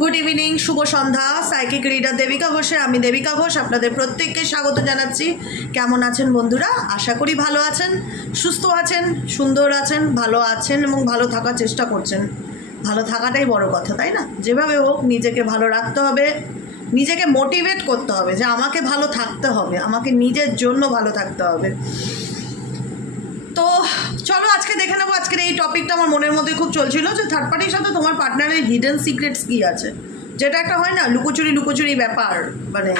Good evening, শুভ সন্ধ্যা। Psychic reader Devika ঘোষে আমি দেবিকা ঘোষ আপনাদের প্রত্যেককে স্বাগত জানাচ্ছি। কেমন আছেন বন্ধুরা? আশা করি ভালো আছেন, সুস্থ আছেন, সুন্দর আছেন, ভালো আছেন এবং ভালো থাকার চেষ্টা করছেন। ভালো থাকাটাই বড় কথা, তাই না? যেভাবে হোক নিজেকে ভালো রাখতে হবে, নিজেকে মোটিভেট করতে হবে যে আমাকে ভালো থাকতে হবে, আমাকে নিজের জন্য ভালো থাকতে হবে। তো চলো আজকে দেখে নেবো। আজকের এই টপিকটা আমার মনের মধ্যে খুব চলছিল যে থার্ড পার্টির সাথে তোমার পার্টনারের হিডেন সিক্রেটস কী আছে, যেটা একটা হয় না লুকোচুরি ব্যাপার, মানে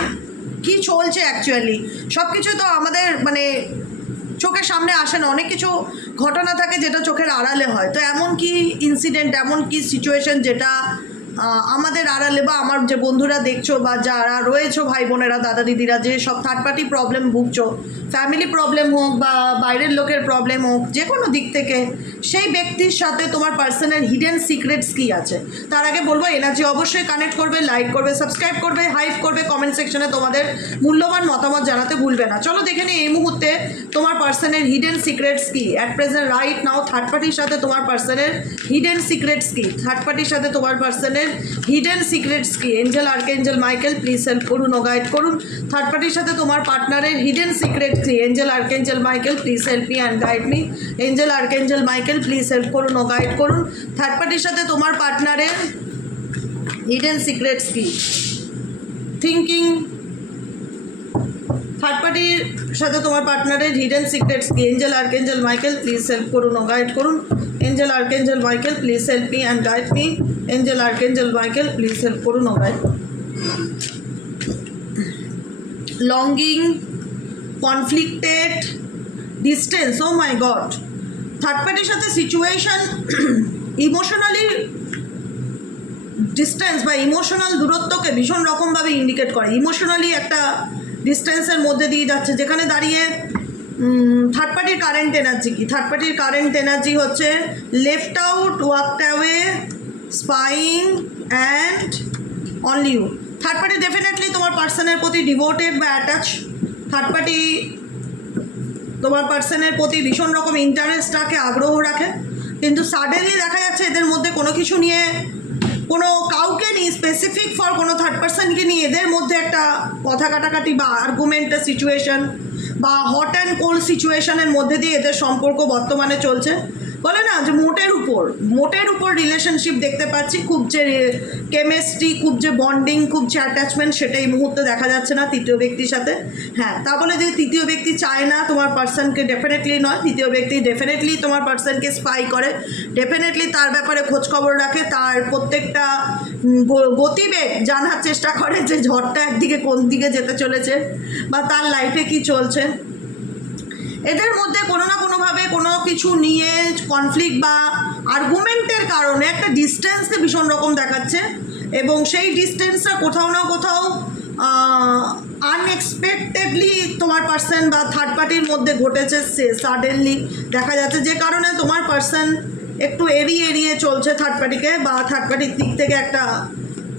কি চলছে অ্যাকচুয়ালি সব কিছু তো আমাদের মানে চোখের সামনে আসে না, অনেক কিছু ঘটনা থাকে যেটা চোখের আড়ালে হয়। তো এমন কি ইনসিডেন্ট, এমন কি সিচুয়েশন যেটা আমাদের আড়ালে বা আমার যে বন্ধুরা দেখছো বা যারা রয়েছো ভাই বোনেরা দাদা দিদিরা যে সব থার্ড পার্টি প্রবলেম ভুগছো, ফ্যামিলি প্রবলেম হোক বা বাইরের লোকের প্রবলেম হোক, যে কোনো দিক থেকে সেই ব্যক্তির সাথে তোমার পার্সোনাল হিডেন সিক্রেটস কী আছে। তার আগে বলবো এনার্জি অবশ্যই কানেক্ট করবে, লাইক করবে, সাবস্ক্রাইব করবে, হাইপ করবে, কমেন্ট সেকশনে তোমাদের মূল্যবান মতামত জানাতে ভুলবে না। চলো দেখে নিই এই মুহূর্তে তোমার পার্সোনাল হিডেন সিক্রেটস কী at present right now. Third পার্টির সাথে তোমার পার্সোনাল হিডেন সিক্রেটস কী, থার্ড পার্টির সাথে তোমার পার্সোনাল হিডেন সিক্রেটস কী। Angel archangel Michael please help করুন ও গাইড করুন। থার্ড পার্টির সাথে তোমার পার্টনারের হিডেন সিক্রেট কী। Angel archangel Michael please help me and guide me. Angel archangel Michael please help করুন ও গাইড করুন। থার্ড পার্টির সাথে তোমার পার্টনারের হিডেন সিক্রেটস কী। থিঙ্কিং, থার্ড পার্টির সাথে তোমার পার্টনারের হিডেন সিক্রেটস কি। Angel archangel Michael please help করুন ও গাইড করুন। Angel archangel Michael please help me and guide me. Angel archangel Michael please help করুন ও guide. Longing, conflicted, distance, oh my god. Third পার্টির সাথে সিচুয়েশন ইমোশনালি ডিস্টেন্স বা emotional দূরত্বকে ভীষণ রকমভাবে ইন্ডিকেট করে। ইমোশনালি একটা ডিস্টেন্সের মধ্যে দিয়ে যাচ্ছে, যেখানে দাঁড়িয়ে থার্ড পার্টির কারেন্ট এনার্জি কি। থার্ড পার্টির কারেন্ট এনার্জি হচ্ছে left out, walked away, spying and only you. Third party definitely তোমার পার্সনের প্রতি ডিভোটেড বা অ্যাটাচ। থার্ড পার্টি তোমার পার্সনের প্রতি ভীষণ রকম ইন্টারেস্ট রাখে, আগ্রহ রাখে, কিন্তু সাডেনলি দেখা যাচ্ছে এদের মধ্যে কোনো কিছু নিয়ে, কোনো কাউকে নিয়ে স্পেসিফিক ফর কোনো থার্ড পার্সনকে নিয়ে এদের মধ্যে একটা কথা কাটাকাটি বা আর্গুমেন্টের সিচুয়েশন বা হট অ্যান্ড কোল্ড সিচুয়েশনের মধ্যে দিয়ে এদের সম্পর্ক বর্তমানে চলছে। বলে না যে মোটের উপর রিলেশনশিপ দেখতে পাচ্ছি। খুব যে কেমিস্ট্রি, খুব যে বন্ডিং, খুব যে অ্যাটাচমেন্ট, সেটা এই মুহূর্তে দেখা যাচ্ছে না তৃতীয় ব্যক্তির সাথে। হ্যাঁ, তা বলে যে তৃতীয় ব্যক্তি চায় না তোমার পার্সনকে, ডেফিনেটলি নয়। তৃতীয় ব্যক্তি ডেফিনেটলি তোমার পার্সনকে স্পাই করে, ডেফিনেটলি তার ব্যাপারে খোঁজখবর রাখে, তার প্রত্যেকটা গতিবেগ জানার চেষ্টা করে যে ঝড়টা একদিকে কোন দিকে যেতে চলেছে বা তার লাইফে কি চলছে। এদের মধ্যে কোনো না কোনোভাবে কোনো কিছু নিয়ে কনফ্লিক্ট বা আর্গুমেন্টের কারণে একটা ডিস্টেন্সকে ভীষণ রকম দেখাচ্ছে, এবং সেই ডিস্টেন্সটা কোথাও না কোথাও আনএক্সপেক্টেডলি তোমার পার্সন বা থার্ড পার্টির মধ্যে ঘটেছে। সাডেনলি দেখা যাচ্ছে, যে কারণে তোমার পার্সন একটু এড়িয়ে চলছে থার্ড পার্টিকে, বা থার্ড পার্টির দিক থেকে একটা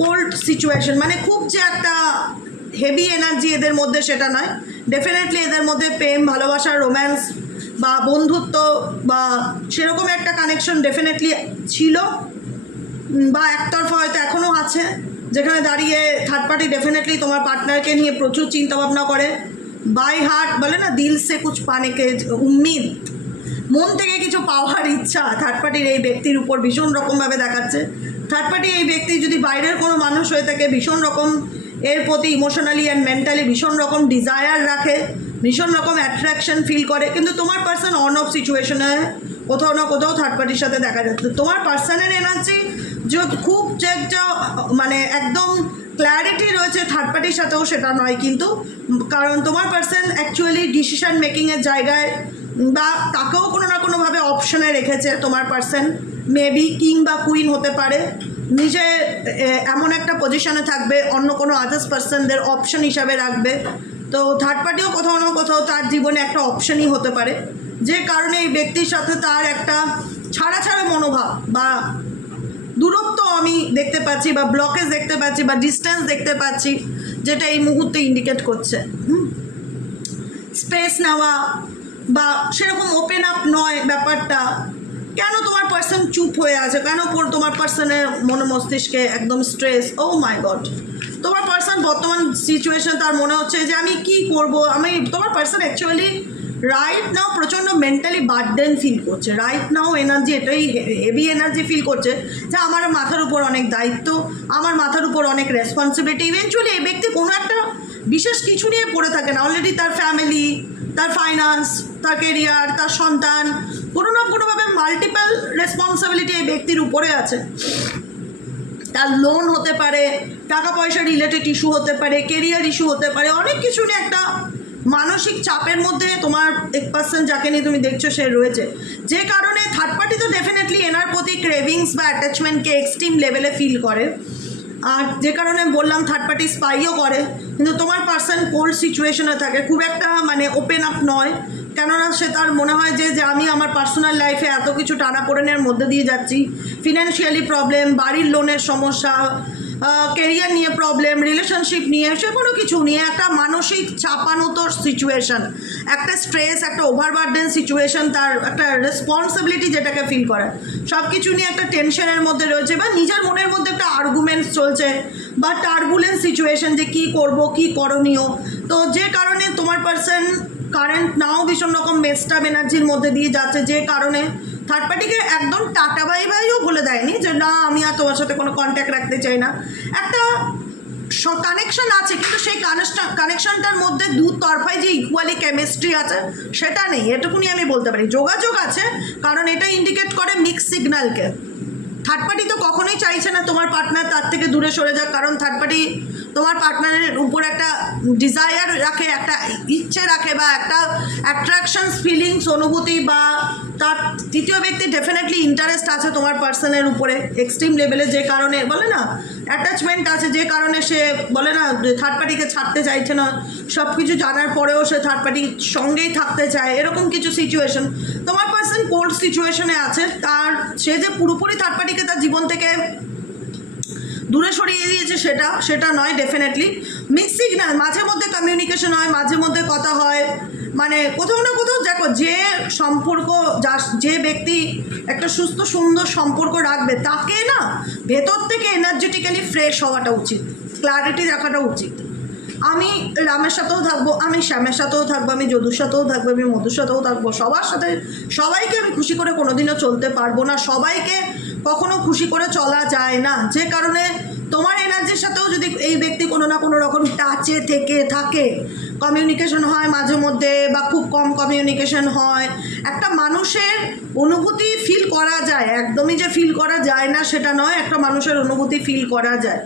কোল্ড সিচুয়েশন, মানে খুব যে একটা হেভি এনার্জি এদের মধ্যে সেটা নয়। ডেফিনেটলি এদের মধ্যে প্রেম, ভালোবাসা, রোম্যান্স বা বন্ধুত্ব বা সেরকম একটা কানেকশন ডেফিনেটলি ছিল, বা একতরফা হয়তো এখনও আছে, যেখানে দাঁড়িয়ে থার্ড পার্টি ডেফিনেটলি তোমার পার্টনারকে নিয়ে প্রচুর চিন্তাভাবনা করে। বাই হার্ট বলে না, দিল সে কুছ পানে কে উম্মিদ, মন থেকে কিছু পাওয়ার ইচ্ছা থার্ড পার্টির এই ব্যক্তির উপর ভীষণ রকমভাবে দেখাচ্ছে। থার্ড পার্টি এই ব্যক্তি যদি বাইরের কোনো মানুষ হয়ে থাকে, ভীষণ রকম এর প্রতি ইমোশনালি অ্যান্ড মেন্টালি ভীষণ রকম ডিজায়ার রাখে, ভীষণ রকম অ্যাট্রাকশন ফিল করে, কিন্তু তোমার পার্সন অন অফ সিচুয়েশনে কোথাও না কোথাও থার্ড পার্টির সাথে দেখা যাচ্ছে। তোমার পার্সনের এনার্জি যে খুব যে একটা মানে একদম ক্ল্যারিটি রয়েছে থার্ড পার্টির সাথেও সেটা নয়, কিন্তু কারণ তোমার পার্সন অ্যাকচুয়ালি ডিসিশন মেকিংয়ের জায়গায় বা তাকেও কোনো না কোনোভাবে অপশনে রেখেছে। তোমার পার্সন মেবি কিং বা কুইন হতে পারে, নিজে এমন একটা পজিশনে থাকবে, অন্য কোনো আদার্স পার্সনদের অপশন হিসাবে রাখবে। তো থার্ড পার্টিও কোথাও না কোথাও তার জীবনে একটা অপশনই হতে পারে, যে কারণে এই ব্যক্তির সাথে তার একটা ছাড়া মনোভাব বা দূরত্ব আমি দেখতে পাচ্ছি, বা ব্লকেজ দেখতে পাচ্ছি, বা ডিস্টেন্স দেখতে পাচ্ছি, যেটা এই মুহূর্তে ইন্ডিকেট করছে স্পেস নেওয়া বা সেরকম ওপেন আপ নয় ব্যাপারটা। কেন তোমার পার্সন চুপ হয়ে আছে, কেন তোমার পার্সনের মন মস্তিষ্কে একদম স্ট্রেস? ও মাই গড, তোমার পার্সন বর্তমান সিচুয়েশন তার মনে হচ্ছে যে আমি কি করব, তোমার পার্সন অ্যাকচুয়ালি রাইট নাও প্রচণ্ড মেন্টালি বার্ডেন ফিল করছে। রাইট নাও এনার্জি এটাই হেভি এনার্জি ফিল করছে যে আমার মাথার উপর অনেক দায়িত্ব, আমার মাথার উপর অনেক রেসপন্সিবিলিটি। ইভেনচুয়ালি এই ব্যক্তি কোনো একটা বিশেষ কিছু নিয়ে পড়ে থাকে না, অলরেডি তার ফ্যামিলি, তার ফাইন্যান্স, তার কেরিয়ার, তার সন্তান, কোনো না কোনোভাবে মাল্টিপল রেসপন্সিবিলিটি এই ব্যক্তির উপরে আছে। তার লোন হতে পারে, টাকা পয়সা রিলেটেড ইস্যু হতে পারে, কেরিয়ার ইস্যু হতে পারে, অনেক কিছু নিয়ে একটা মানসিক চাপের মধ্যে তোমার এক পার্সন যাকে নিয়ে তুমি দেখছো সে রয়েছে। যে কারণে থার্ড পার্টি তো ডেফিনেটলি এনার প্রতি ক্রেভিংস বা অ্যাটাচমেন্টকে এক্সট্রিম লেভেলে ফিল করে, আর যে কারণে বললাম থার্ড পার্টি স্পাইও করে। কিন্তু তোমার পার্সন কোল্ড সিচুয়েশনে থাকে, খুব একটা মানে ওপেন আপ নয়, কেননা সে তার মনে হয় যে আমি আমার পার্সোনাল লাইফে এত কিছু টানাপোড়েনের মধ্যে দিয়ে যাচ্ছি, ফিনান্সিয়ালি প্রবলেম, বাড়ির লোনের সমস্যা, কেরিয়ার নিয়ে প্রবলেম, রিলেশনশিপ নিয়ে, সে কোনো কিছু নিয়ে একটা মানসিক চাপানোতর সিচুয়েশন, একটা স্ট্রেস, একটা ওভারবার্ডেন সিচুয়েশন, তার একটা রেসপন্সিবিলিটি যেটাকে ফিল করে, সব কিছু নিয়ে একটা টেনশনের মধ্যে রয়েছে, বা নিজের মনের মধ্যে একটা আর্গুমেন্টস চলছে বা টার্বুলেন্স সিচুয়েশন যে কী করব, কী করণীয়। তো যে কারণে তোমার পার্সন কারেন্ট নাও ভীষণ রকম মেস্টাপ এনার্জির মধ্যে দিয়ে যাচ্ছে, যে কারণে থার্ড পার্টিকে একদম টাটা বাই বাইও বলে দেয়নি যে না আমি আর তোমার সাথে কোনো কন্ট্যাক্ট রাখতে চাই না। একটা কানেকশন আছে, কিন্তু সেই কানেকশনটার মধ্যে দু তরফায় যে ইকুয়ালি কেমিস্ট্রি আছে সেটা নেই, এটুকুনি আমি বলতে পারি। যোগাযোগ আছে, কারণ এটা ইন্ডিকেট করে মিক্স সিগন্যালকে। থার্ড পার্টি তো কখনোই চাইছে না তোমার পার্টনার তার থেকে দূরে সরে যাক, কারণ থার্ড পার্টি তোমার পার্টনারের উপর একটা ডিজায়ার রাখে, একটা ইচ্ছে রাখে, বা একটা অ্যাট্রাকশনস, ফিলিংস, অনুভূতি, বা তার তৃতীয় ব্যক্তি ডেফিনেটলি ইন্টারেস্ট আছে তোমার পার্সনের উপরে এক্সট্রিম লেভেলে, যে কারণে বলে না অ্যাটাচমেন্ট আছে, যে কারণে সে বলে না থার্ড পার্টিকে ছাড়তে চাইছে না, সব কিছু জানার পরেও সে থার্ড পার্টির সঙ্গেই থাকতে চায়, এরকম কিছু সিচুয়েশন। তোমার পার্সন কোল্ড সিচুয়েশনে আছে, তার সে যে পুরোপুরি থার্ড পার্টিকে তার জীবন থেকে দূরে সরিয়ে দিয়েছে সেটা নয়, ডেফিনেটলি মিক্স সিগন্যাল, মাঝে মধ্যে কমিউনিকেশন হয়, মাঝে মধ্যে কথা হয়, মানে কোথাও না কোথাও দেখো যে সম্পর্ক, যে ব্যক্তি একটা সুস্থ সুন্দর সম্পর্ক রাখবে তাকে না ভেতর থেকে এনার্জেটিক্যালি ফ্রেশ হওয়াটা উচিত, ক্লারিটি রাখাটা উচিত। আমি রামের সাথেও থাকবো, আমি শ্যামের সাথেও থাকবো, আমি যদুর সাথেও থাকবো, আমি মধুর সাথেও থাকবো, সবার সাথে সবাইকে আমি খুশি করে কোনোদিনও চলতে পারবো না, সবাইকে কখনো খুশি করে চলা যায় না। যে কারণে তোমার এনার্জির সাথেও যদি এই ব্যক্তি কোনো না কোনো রকম টাচে থেকে থাকে, কমিউনিকেশন হয় মাঝে মধ্যে বা খুব কম কমিউনিকেশন হয়, একটা মানুষের অনুভূতি ফিল করা যায়, একদমই যে ফিল করা যায় না সেটা নয়, একটা মানুষের অনুভূতি ফিল করা যায়।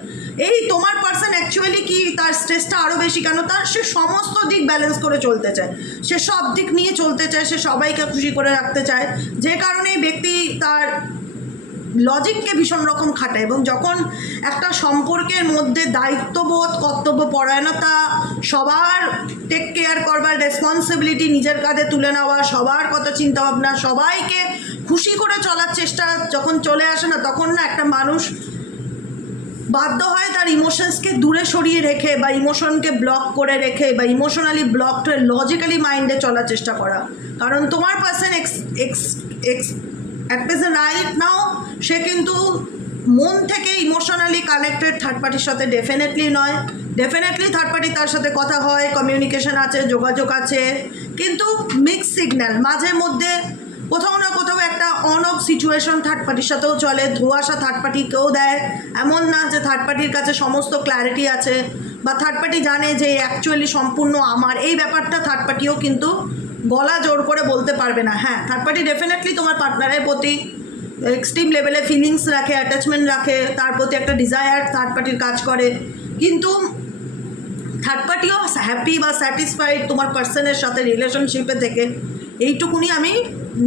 এই তোমার পার্সন অ্যাকচুয়ালি কি তার স্ট্রেসটা আরও বেশি, কেন তার সে সমস্ত দিক ব্যালেন্স করে চলতে চায়, সে সব দিক নিয়ে চলতে চায়, সে সবাইকে খুশি করে রাখতে চায়, যে কারণে ব্যক্তি তার লজিককে ভীষণ রকম খাটায়। এবং যখন একটা সম্পর্কের মধ্যে দায়িত্ববোধ, কর্তব্যপরায়ণতা, সবার টেক কেয়ার করবার রেসপন্সিবিলিটি নিজের কাঁধে তুলে নেওয়া, সবার কথা চিন্তাভাবনা, সবাইকে খুশি করে চলার চেষ্টা যখন চলে আসে না, তখন না একটা মানুষ বাধ্য হয় তার ইমোশনসকে দূরে সরিয়ে রেখে, বা ইমোশনকে ব্লক করে রেখে, বা ইমোশনালি ব্লকড হয়ে লজিক্যালি মাইন্ডে চলার চেষ্টা করা। কারণ তোমার person at present right now সে কিন্তু মন থেকে ইমোশনালি কানেক্টেড থার্ড পার্টির সাথে ডেফিনেটলি নয়। ডেফিনেটলি থার্ড পার্টি তার সাথে কথা হয়, কমিউনিকেশন আছে, যোগাযোগ আছে, কিন্তু মিক্স সিগন্যাল, মাঝে মধ্যে কোথাও না কোথাও একটা অন অফ সিচুয়েশন থার্ড পার্টির সাথেও চলে। ধোঁয়াশা থার্ড পার্টিকেও দেয়, এমন না যে থার্ড পার্টির কাছে সমস্ত ক্ল্যারিটি আছে, বা থার্ড পার্টি জানে যে অ্যাকচুয়ালি সম্পূর্ণ আমার, এই ব্যাপারটা থার্ড পার্টিও কিন্তু গলা জোর করে বলতে পারবে না। হ্যাঁ, থার্ড পার্টি ডেফিনেটলি তোমার পার্টনারের প্রতি এক্সট্রিম লেভেলে ফিলিংস রাখে, অ্যাটাচমেন্ট রাখে, তার প্রতি একটা ডিজায়ার থার্ড পার্টির কাজ করে, কিন্তু থার্ড পার্টিও হ্যাপি বা স্যাটিসফাইড তোমার পার্সনের সাথে রিলেশনশিপে থেকে, এইটুকুনি আমি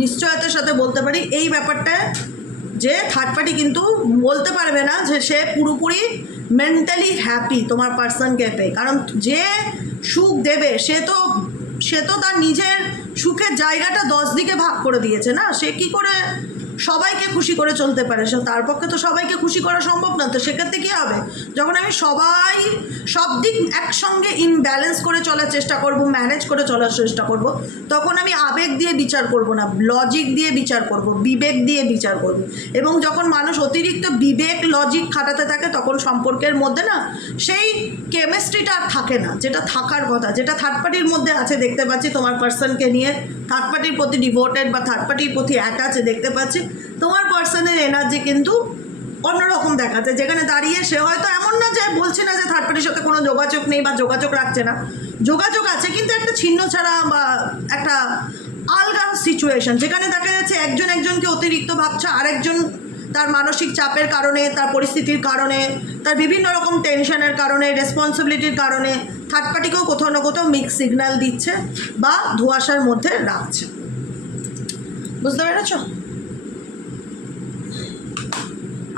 নিশ্চয়তার সাথে বলতে পারি। এই ব্যাপারটা যে থার্ড পার্টি কিন্তু বলতে পারবে না যে সে পুরোপুরি মেন্টালি হ্যাপি তোমার পার্সনকে পেয়ে, কারণ যে সুখ দেবে সে তো তার নিজের সুখের জায়গাটা 10 দিকে ভাগ করে দিয়েছে না, সে কি করে সবাইকে খুশি করে চলতে পারে, তার পক্ষে তো সবাইকে খুশি করা সম্ভব না। তো সেক্ষেত্রে কী হবে, যখন আমি সব দিক একসঙ্গে ইনব্যালেন্স করে চলার চেষ্টা করব, ম্যানেজ করে চলার চেষ্টা করব, তখন আমি আবেগ দিয়ে বিচার করব না, লজিক দিয়ে বিচার করব, বিবেক দিয়ে বিচার করব। এবং যখন মানুষ অতিরিক্ত বিবেক লজিক খাটাতে থাকে, তখন সম্পর্কের মধ্যে না সেই কেমিস্ট্রিটা আর থাকে না, যেটা থাকার কথা, যেটা থার্ড পার্টির মধ্যে আছে। দেখতে পাচ্ছি তোমার পার্সনকে নিয়ে থার্ড পার্টির প্রতি ডিভোটেড বা থার্ড পার্টির প্রতি অ্যাটাচ দেখতে পাচ্ছি। তোমার পার্সনের এনার্জি কিন্তু অন্যরকম দেখাচ্ছে, যেখানে দাঁড়িয়ে সে হয়তো এমন না যে বলছে না যে থার্ড পার্টির সাথে কোনো যোগাযোগ নেই বা যোগাযোগ রাখছে না, যোগাযোগ আছে, কিন্তু একটা ছিন্ন ছাড়া বা একটা আলগা সিচুয়েশন, যেখানে দেখা যাচ্ছে একজন একজনকে অতিরিক্ত ভাবছে, আরেকজন তার মানসিক চাপের কারণে, তার পরিস্থিতির কারণে, তার বিভিন্ন রকম টেনশনের কারণে, রেসপন্সিবিলিটির কারণে থার্ড পার্টিকেও কোথাও না কোথাও মিক্স সিগন্যাল দিচ্ছে বা ধোঁয়াশার মধ্যে রাখছে। বুঝতে পেরেছ?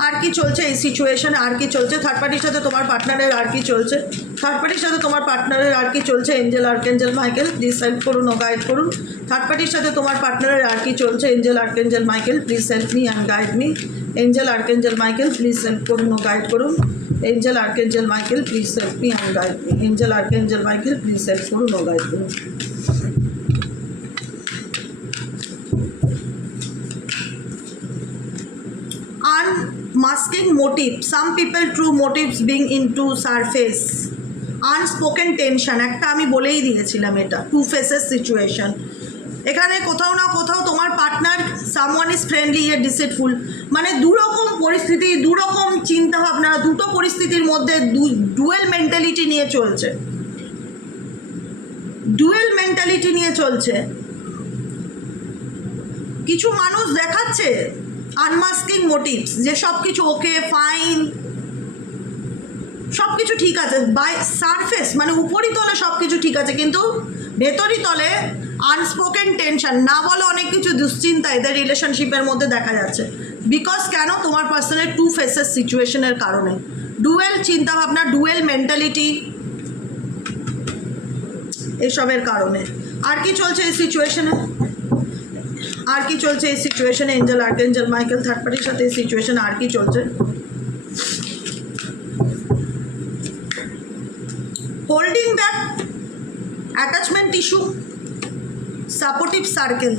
আর কি চলছে এই সিচুয়েশনে, আর কি চলছে থার্ড পার্টির সাথে তোমার পার্টনারের, আর কি চলছে থার্ড পার্টির সাথে তোমার পার্টনারের, আর কি চলছে? Angel archangel Michael please help করুন ও গাইড করুন। থার্ড পার্টির সাথে তোমার পার্টনারের আর কি চলছে? Angel archangel Michael please help me and guide me. Angel archangel Michael please help করুন ও গাইড করুন। Angel archangel Michael please help me and guide me. Angel archangel Michael please help করুন ও গাইড করুন। Unmasking motive, some people true motives being into surface, unspoken tension, একটা আমি বলেই দিয়েছিলাম, এটা টু ফেসেস সিচুয়েশন। এখানে কোথাও না কোথাও তোমার পার্টনার সামওয়ান ইজ ফ্রেন্ডলি ইয়ে ডিসিটফুল, মানে দুরকম পরিস্থিতি, দুরকম চিন্তাভাবনা, দুটো পরিস্থিতির মধ্যে ডুয়েল মেন্টালিটি নিয়ে চলছে, ডুয়েল মেন্টালিটি নিয়ে চলছে। কিছু মানুষ দেখাচ্ছে আনমাস্কিং মোটিভস, যে সব কিছু ওকে ফাইন, সব কিছু ঠিক আছে বাই সারফেস, মানে উপরই তলে সব কিছু ঠিক আছে, কিন্তু ভেতরই তলে আনস্পোকেন টেনশন, না বলো অনেক কিছু দুশ্চিন্তা এদের রিলেশনশিপের মধ্যে দেখা যাচ্ছে। বিকজ কেন? তোমার পার্সনের টু ফেসেস সিচুয়েশনের কারণে, ডুয়েল চিন্তাভাবনা, ডুয়েল মেন্টালিটি, এসবের কারণে। আর কি চলছে এই সিচুয়েশনে, আর কি চলছে এই সিচুয়েশনে? এঞ্জেল আর্কেঞ্জেল মাইকেল থার্ড পার্টির সাথে এই সিচুয়েশনে আর কি চলছে? Holding back, attachment issue, supportive circle.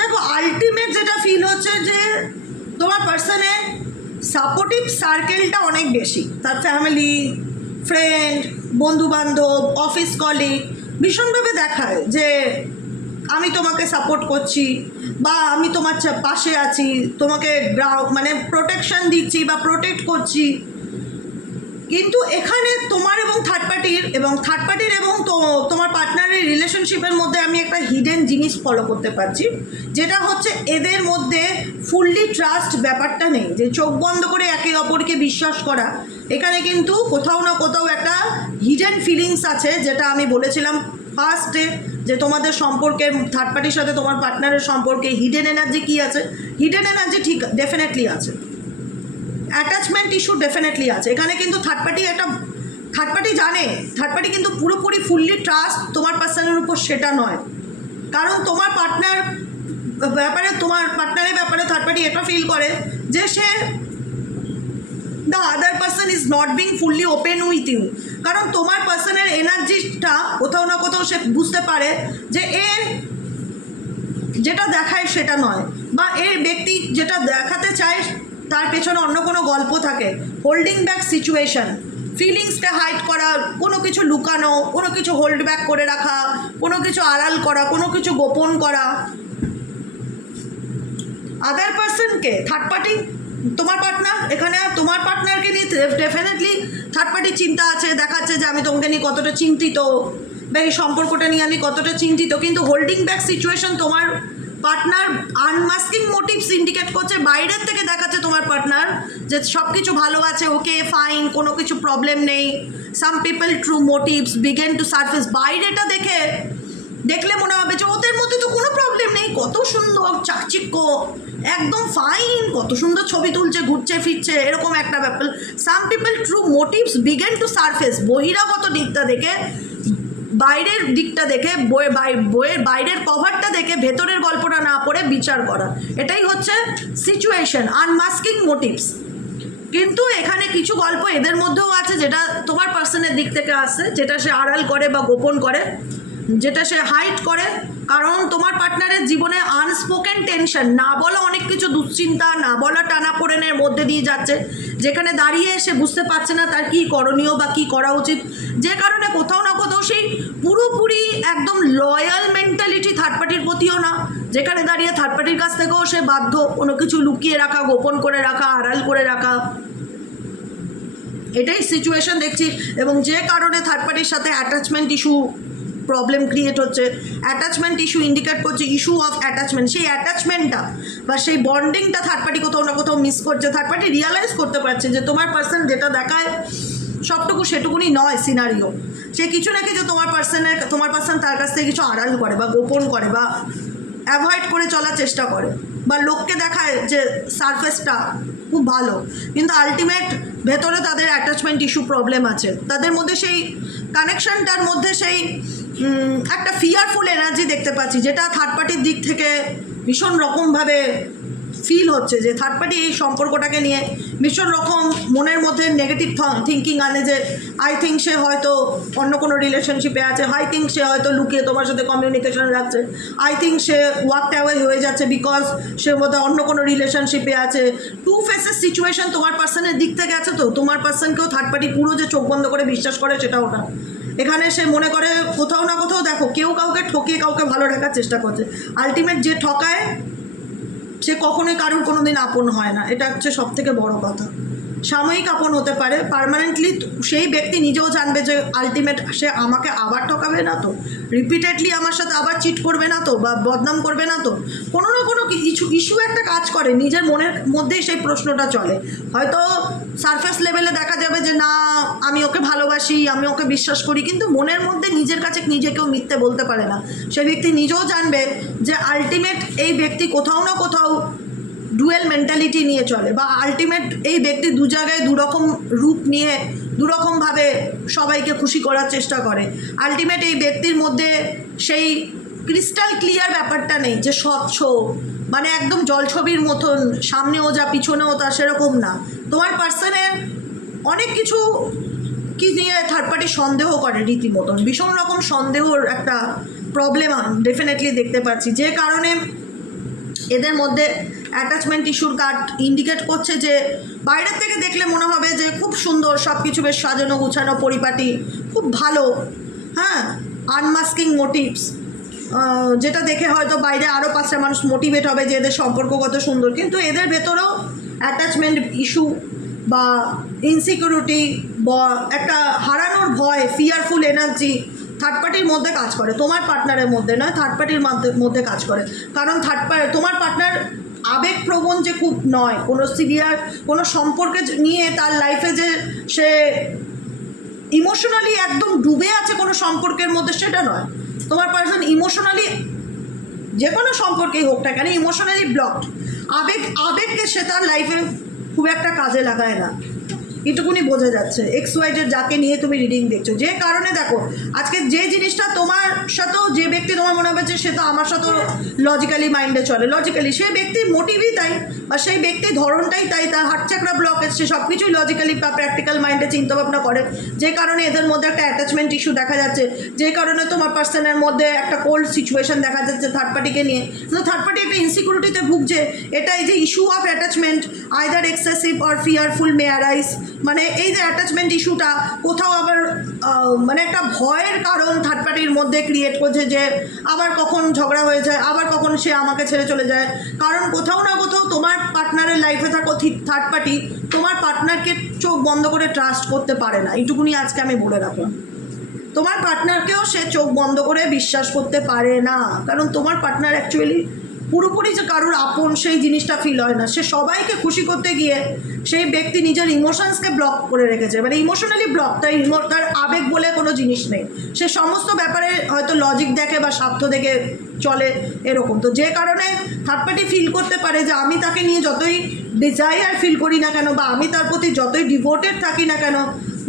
দেখো আলটিমেট যেটা ফিল হচ্ছে যে তোমার পার্সনের সাপোর্টিভ সার্কেলটা অনেক বেশি, তার ফ্যামিলি, ফ্রেন্ড, বন্ধুবান্ধব, অফিস কলিগ ভীষণভাবে দেখায় যে আমি তোমাকে সাপোর্ট করছি বা আমি তোমার পাশে আছি, তোমাকে মানে প্রোটেকশন দিচ্ছি বা প্রোটেক্ট করছি। কিন্তু এখানে তোমার এবং থার্ড পার্টির এবং তোমার পার্টনারের রিলেশনশিপের মধ্যে আমি একটা হিডেন জিনিস ফলো করতে পারছি, যেটা হচ্ছে এদের মধ্যে ফুললি ট্রাস্ট ব্যাপারটা নেই, যে চোখ বন্ধ করে একে অপরকে বিশ্বাস করা। এখানে কিন্তু কোথাও না কোথাও একটা হিডেন ফিলিংস আছে, যেটা আমি বলেছিলাম ফার্স্টে, যে তোমাদের সম্পর্কের থার্ড পার্টির সাথে তোমার পার্টনারের সম্পর্কে হিডেন এনার্জি কী আছে? হিডেন এনার্জি ঠিক ডেফিনেটলি আছে, অ্যাটাচমেন্ট ইস্যু ডেফিনেটলি আছে। এখানে কিন্তু থার্ড পার্টি জানে, থার্ড পার্টি কিন্তু পুরোপুরি ফুললি ট্রাস্ট তোমার পার্সনের উপর সেটা নয়, কারণ তোমার পার্টনারের ব্যাপারে থার্ড পার্টি এটা ফিল করে যে সে the other person is not being fully open with you, কারণ তোমার পার্সনের এনার্জিটা কোথাও না কোথাও সে বুঝতে পারে যে এর যেটা দেখায় সেটা নয়, বা এর ব্যক্তি যেটা দেখাতে চায় তার পেছনে অন্য কোনো গল্প থাকে। হোল্ডিং ব্যাক সিচুয়েশন, ফিলিংসকে হাইড করা, কোনো কিছু লুকানো, কোনো কিছু হোল্ড ব্যাক করে রাখা, কোনো কিছু আড়াল করা, কোনো কিছু গোপন করা। আদার পার্সনকে থার্ড পার্টি, তোমার পার্টনার, এখানে তোমার পার্টনারকে নিয়ে ডেফিনেটলি থার্ড পার্টির চিন্তা আছে, দেখাচ্ছে যে আমি তোমাকে নিয়ে কতটা চিন্তিত বা এই সম্পর্কটা নিয়ে আমি কতটা চিন্তিত। কিন্তু হোল্ডিং ব্যাক সিচুয়েশন, তোমার পার্টনার আনমাস্কিং মোটিভস ইন্ডিকেট করছে, বাইরের থেকে দেখাচ্ছে তোমার পার্টনার যে সব কিছু ভালো আছে, ওকে ফাইন, কোনো কিছু প্রবলেম নেই। Some people true motives begin to surface, বাইরেটা দেখলে মনে হবে যে ওদের মধ্যে তো কোনো প্রবলেম নেই, কত সুন্দর চাকচিক্য, একদম ফাইন, কত সুন্দর ছবি তুলছে, ঘুরছে ফিরছে, এরকম একটা ব্যাপার। Some people true motives begin to surface, বহিরাগত দিকটা দেখে বাইরের দিকটা দেখে বইয়ের বাইরের কভারটা দেখে ভেতরের গল্পটা না পড়ে বিচার করা, এটাই হচ্ছে সিচুয়েশন, আনমাস্কিং মোটিভস। কিন্তু এখানে কিছু গল্প এদের মধ্যেও আছে যেটা তোমার পার্সনের দিক থেকে আসছে, যেটা সে আড়াল করে বা গোপন করে, যেটা সে হাইড করে। কারণ তোমার পার্টনারের জীবনে আনস্পোকেন টেনশন, না বলা অনেক কিছু দুশ্চিন্তা, না বলা টানাপোড়েনের মধ্যে দিয়ে যাচ্ছে, যেখানে দাঁড়িয়ে সে বুঝতে পারছে না তার কী করণীয় বা কী করা উচিত, যে কারণে কোথাও না কোথাও সেই পুরোপুরি একদম লয়াল মেন্টালিটি থার্ড পার্টির প্রতিও না, যেখানে দাঁড়িয়ে থার্ড পার্টির কাছ থেকেও সে বাধ্য কোনো কিছু লুকিয়ে রাখা, গোপন করে রাখা, আড়াল করে রাখা। এটাই সিচুয়েশন দেখছি। এবং যে কারণে থার্ড পার্টির সাথে অ্যাটাচমেন্ট ইস্যু প্রবলেম ক্রিয়েট হচ্ছে। অ্যাটাচমেন্ট ইস্যু ইন্ডিকেট করছে ইস্যু অফ অ্যাটাচমেন্ট, সেই অ্যাটাচমেন্টটা বা সেই বন্ডিংটা থার্ড পার্টি কোথাও না কোথাও মিস করছে। থার্ড পার্টি রিয়ালাইজ করতে পারছে যে তোমার পার্সন যেটা দেখায় সবটুকু সেটুকুনি নয় সিনারিও, সে কিছু না কিছু তোমার পার্সন তার কাছ থেকে কিছু আড়াল করে বা গোপন করে বা অ্যাভয়েড করে চলার চেষ্টা করে, বা লোককে দেখায় যে সারফেসটা খুব ভালো, কিন্তু আলটিমেট ভেতরে তাদের অ্যাটাচমেন্ট ইস্যু প্রবলেম আছে। তাদের মধ্যে সেই কানেকশনটার মধ্যে সেই একটা ফিয়ারফুল এনার্জি দেখতে পাচ্ছি, যেটা থার্ড পার্টির দিক থেকে ভীষণ রকমভাবে ফিল হচ্ছে যে থার্ড পার্টি এই সম্পর্কটাকে নিয়ে ভীষণ রকম মনের মধ্যে নেগেটিভ থিঙ্কিং আনে, যে আই থিঙ্ক সে হয়তো অন্য কোনো রিলেশনশিপে আছে, আই থিঙ্ক সে হয়তো লুকিয়ে তোমার সাথে কমিউনিকেশন রাখছে, I think say walked away হয়ে যাচ্ছে বিকজ সে বোধহয় অন্য কোনো রিলেশনশিপে আছে। টু ফেসেস সিচুয়েশন তোমার পার্সনের দিক থেকে আছে। তো তোমার পার্সনকেও থার্ড পার্টি পুরো যে চোখ বন্ধ করে বিশ্বাস করে সেটাও না। এখানে সে মনে করে কোথাও না কোথাও দেখো কেউ কাউকে ঠকিয়ে কাউকে ভালো রাখার চেষ্টা করছে। আলটিমেট যে ঠকায় সে কখনোই কারোর কোনো দিন আপন হয় না, এটা হচ্ছে সব থেকে বড় কথা। সাময়িক আপন হতে পারে, পার্মানেন্টলি সেই ব্যক্তি নিজেও জানবে যে আলটিমেট সে আমাকে আবার ঠকাবে না তো, রিপিটেডলি আমার সাথে আবার চিট করবে না তো, বা বদনাম করবে না তো। কোনো না কোনো ইস্যু একটা কাজ করে, নিজের মনের মধ্যেই সেই প্রশ্নটা চলে। হয়তো সারফেস লেভেলে দেখা যাবে যে না আমি ওকে ভালোবাসি, আমি ওকে বিশ্বাস করি, কিন্তু মনের মধ্যে নিজের কাছে নিজেকেও মিথ্যে বলতে পারে না। সেই ব্যক্তি নিজেও জানবে যে আলটিমেট এই ব্যক্তি কোথাও না কোথাও ডুয়েল মেন্টালিটি নিয়ে চলে, বা আলটিমেট এই ব্যক্তি দু জায়গায় দুরকম রূপ নিয়ে দুরকমভাবে সবাইকে খুশি করার চেষ্টা করে। আলটিমেট এই ব্যক্তির মধ্যে সেই ক্রিস্টাল ক্লিয়ার ব্যাপারটা নেই যে স্বচ্ছ, মানে একদম জলছবির মতন সামনেও যা পিছনেও তা, সেরকম না। তোমার পার্সনের অনেক কিছু কি নিয়ে থার্ড পার্টি সন্দেহ করে, রীতিমতন ভীষণ রকম সন্দেহর একটা প্রবলেম ডেফিনেটলি দেখতে পাচ্ছি, যে কারণে এদের মধ্যে অ্যাটাচমেন্ট ইস্যুর কার্ড ইন্ডিকেট করছে যে বাইরের থেকে দেখলে মনে হবে যে খুব সুন্দর, সব কিছু বেশ সাজানো গুছানো পরিপাটি, খুব ভালো, হ্যাঁ, আনমাস্কিং মোটিভস, যেটা দেখে হয়তো বাইরে আরও 5টা মানুষ মোটিভেট হবে যে এদের সম্পর্ক কত সুন্দর, কিন্তু এদের ভেতরেও অ্যাটাচমেন্ট ইস্যু বা ইনসিকিউরিটি বা একটা হারানোর ভয়, ফিয়ারফুল এনার্জি থার্ড পার্টির মধ্যে কাজ করে। তোমার পার্টনারের মধ্যে নয়, থার্ড পার্টির মধ্যে কাজ করে। কারণ তোমার পার্টনার আবেগপ্রবণ যে খুব নয়, কোনো সিভিয়ার কোনো সম্পর্কে নিয়ে তার লাইফে যে সে ইমোশনালি একদম ডুবে আছে কোনো সম্পর্কের মধ্যে, সেটা নয়। তোমার পার্সন ইমোশনালি যে কোনো সম্পর্কেই হোক না কেন ইমোশনালি ব্লকড। আবেগকে সে তার লাইফে খুব একটা কাজে লাগায় না, এটুকুনি বোঝা যাচ্ছে XYZ যাকে নিয়ে তুমি রিডিং দেখছো। যে কারণে দেখো আজকে যে জিনিসটা তোমার সাথেও, যে ব্যক্তি তোমার মনে হবে যে সে তো আমার সাথেও লজিক্যালি মাইন্ডে চলে, লজিক্যালি সেই ব্যক্তির মোটিভই তাই, বা সেই ব্যক্তির ধরনটাই তাই, তার হার্ট চাকরা ব্লকেজ, সে সব কিছুই লজিক্যালি বা প্র্যাকটিক্যাল মাইন্ডে চিন্তাভাবনা করে, যে কারণে এদের মধ্যে একটা অ্যাটাচমেন্ট ইস্যু দেখা যাচ্ছে, যে কারণে তোমার পার্সনের মধ্যে একটা কোল্ড সিচুয়েশন দেখা যাচ্ছে থার্ড পার্টিকে নিয়ে। কিন্তু থার্ড পার্টি একটা ইনসিকিউরিটিতে ভুগছে, এটা এই যে issue of attachment either excessive or fearful May arise, মানে এই যে অ্যাটাচমেন্ট ইস্যুটা কোথাও আবার মানে একটা ভয়ের কারণ থার্ড পার্টির মধ্যে ক্রিয়েট করছে, যে আবার কখন ঝগড়া হয়ে যায়, আবার কখন সে আমাকে ছেড়ে চলে যায়। কারণ কোথাও না কোথাও তোমার পার্টনারের লাইফে থাকো থার্ড পার্টি তোমার পার্টনারকে চোখ বন্ধ করে ট্রাস্ট করতে পারে না, এইটুকুনি আজকে আমি বলে রাখলাম। তোমার পার্টনারকেও সে চোখ বন্ধ করে বিশ্বাস করতে পারে না, কারণ তোমার পার্টনার অ্যাকচুয়ালি পুরোপুরি যে কারোর আপন সেই জিনিসটা ফিল হয় না। সে সবাইকে খুশি করতে গিয়ে সেই ব্যক্তি নিজের ইমোশনসকে ব্লক করে রেখেছে, মানে ইমোশনালি ব্লক, তার আবেগ বলে কোনো জিনিস নেই। সে সমস্ত ব্যাপারে হয়তো লজিক দেখে বা স্বার্থ দেখে চলে, এরকম। তো যে কারণে থার্ড পার্টি ফিল করতে পারে যে আমি তাকে নিয়ে যতই ডিজায়ার ফিল করি না কেন, বা আমি তার প্রতি যতই ডিভোটেড থাকি না কেন,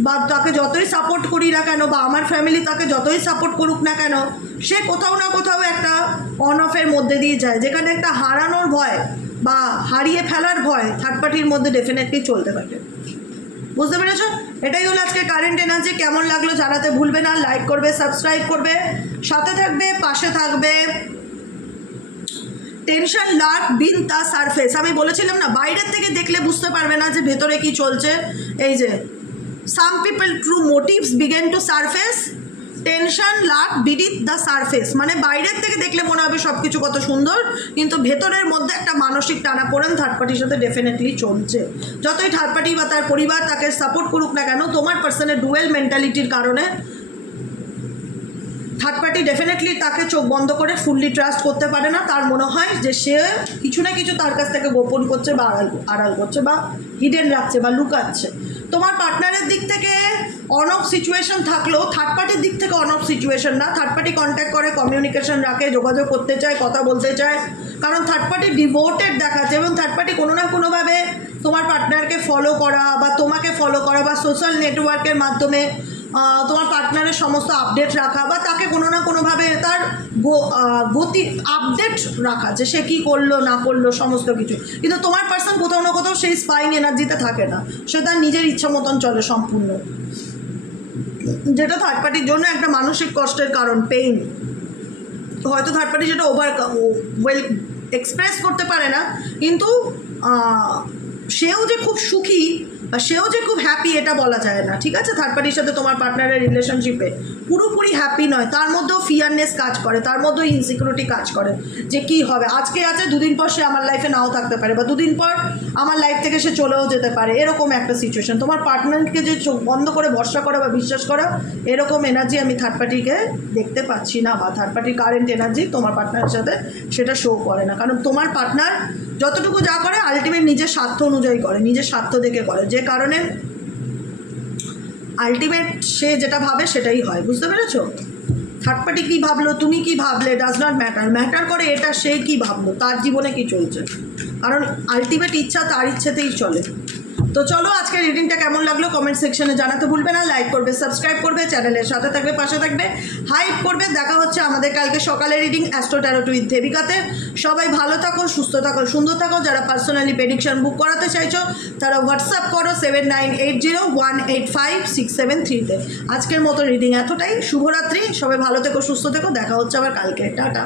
বা তাকে যতই সাপোর্ট করি না কেন, বা আমার ফ্যামিলি তাকে যতই সাপোর্ট করুক না কেন, সে কোথাও না কোথাও একটা অন অফের মধ্যে দিয়ে যায়, যেখানে একটা হারানোর ভয় বা হারিয়ে ফেলার ভয় থার্ড পার্টির মধ্যে ডেফিনেটলি চলতে থাকে। বুঝতে পেরেছো? এটাই হলো আজকে কারেন্ট এনার্জি। কেমন লাগলো জানাতে ভুলবে না, লাইক করবে, সাবস্ক্রাইব করবে, সাথে থাকবে, পাশে থাকবে। Tension Lark been the surface, আমি বলেছিলাম না, বাইরের থেকে দেখলে বুঝতে পারবে না যে ভেতরে কি চলছে। এই যে some people true motives begin to surface, tension lurk beneath the surface, মানে বাইরের থেকে দেখলে মনে হবে সব কিছু কত সুন্দর, কিন্তু ভেতরের মধ্যে একটা মানসিক টানাপোড়েন থার্ড পার্টির সাথে ডেফিনেটলি চলছে। যতই থার্ড পার্টি বা তার পরিবার তাকে সাপোর্ট করুক না কেন, তোমার পার্সনের ডুয়েল মেন্টালিটির কারণে থার্ড পার্টি ডেফিনেটলি তাকে চোখ বন্ধ করে ফুললি ট্রাস্ট করতে পারে না। তার মনে হয় যে সে কিছু না কিছু তার কাছ থেকে গোপন করছে বা আড়াল করছে বা হিডেন রাখছে বা লুকাচ্ছে। তোমার পার্টনারের দিক থেকে অন অফ সিচুয়েশন থাকলেও থার্ড পার্টির দিক থেকে অন অফ সিচুয়েশন না। থার্ড পার্টি কন্ট্যাক্ট করে, কমিউনিকেশন রাখে, যোগাযোগ করতে চায়, কথা বলতে চায়, কারণ থার্ড পার্টি ডিভোটেড দেখাচ্ছে এবং থার্ড পার্টি কোনো না কোনোভাবে তোমার পার্টনারকে ফলো করা বা তোমাকে ফলো করা বা সোশ্যাল নেটওয়ার্কের মাধ্যমে তোমার পার্টনারের সমস্ত আপডেট রাখা বা তাকে কোনো না কোনোভাবে তার গতি আপডেট রাখা, যে সে কী করলো না করলো সমস্ত কিছু। কিন্তু তোমার পার্সন কোথাও না কোথাও সেই স্পাইং এনার্জিতে থাকে না, সে তার নিজের ইচ্ছা মতন চলে সম্পূর্ণ, যেটা থার্ড পার্টির জন্য একটা মানসিক কষ্টের কারণ, পেইন। হয়তো থার্ড পার্টি যেটা ওয়েল এক্সপ্রেস করতে পারে না, কিন্তু সেও যে খুব সুখী বা সেও যে খুব হ্যাপি এটা বলা যায় না, ঠিক আছে? থার্ড পার্টির সাথে তোমার পার্টনারের রিলেশনশিপে পুরোপুরি হ্যাপি নয়, তার মধ্যেও ফিয়ারনেস কাজ করে, তার মধ্যেও ইনসিকিউরিটি কাজ করে যে কি হবে, আজকে আছে দুদিন পর সে আমার লাইফে নাও থাকতে পারে বা দুদিন পর আমার লাইফ থেকে সে চলেও যেতে পারে, এরকম একটা সিচুয়েশন। তোমার পার্টনারকে যে চোখ বন্ধ করে ভরসা করা বা বিশ্বাস করা, এরকম এনার্জি আমি থার্ড পার্টিকে দেখতে পাচ্ছি না, বা থার্ড পার্টির কারেন্ট এনার্জি তোমার পার্টনারের সাথে সেটা শো করে না। কারণ তোমার পার্টনার যতটুকু যা করে আলটিমেট নিজের স্বার্থ অনুযায়ী করে, নিজের স্বার্থ দেখে করে, যে কারণে আলটিমেট সে যেটা ভাবে সেটাই হয়। বুঝতে পেরেছো? থার্ড পার্টি কী ভাবলো, তুমি কি ভাবলে, ডাজ নট ম্যাটার। ম্যাটার করে এটা সে কী ভাবলো, তার জীবনে কি চলছে, কারণ আলটিমেট ইচ্ছা তার ইচ্ছেতেই চলে। তো চলো, আজকে রিডিংটা কেমন লাগলো কমেন্ট সেকশনে জানাতে ভুলবে না, লাইক করবে, সাবস্ক্রাইব করবে, চ্যানেলের সাথে থাকবে, পাশে থাকবে, হাইপ করবে। দেখা হচ্ছে আমাদের কালকে সকালে রিডিং অ্যাস্ট্রো ট্যারো উইথ দেবিকাতে। সবাই ভালো থাকো, সুস্থ থাকো, সুন্দর থাকো। যারা পার্সোনালি প্রেডিকশন বুক করাতে চাইছো তারা হোয়াটসঅ্যাপ করো 7980185673-তে। আজকের মতো রিডিং এতটাই। শুভরাত্রি, সবাই ভালো থেকো, সুস্থ থেকো, দেখা হচ্ছে আবার কালকে। টাটা।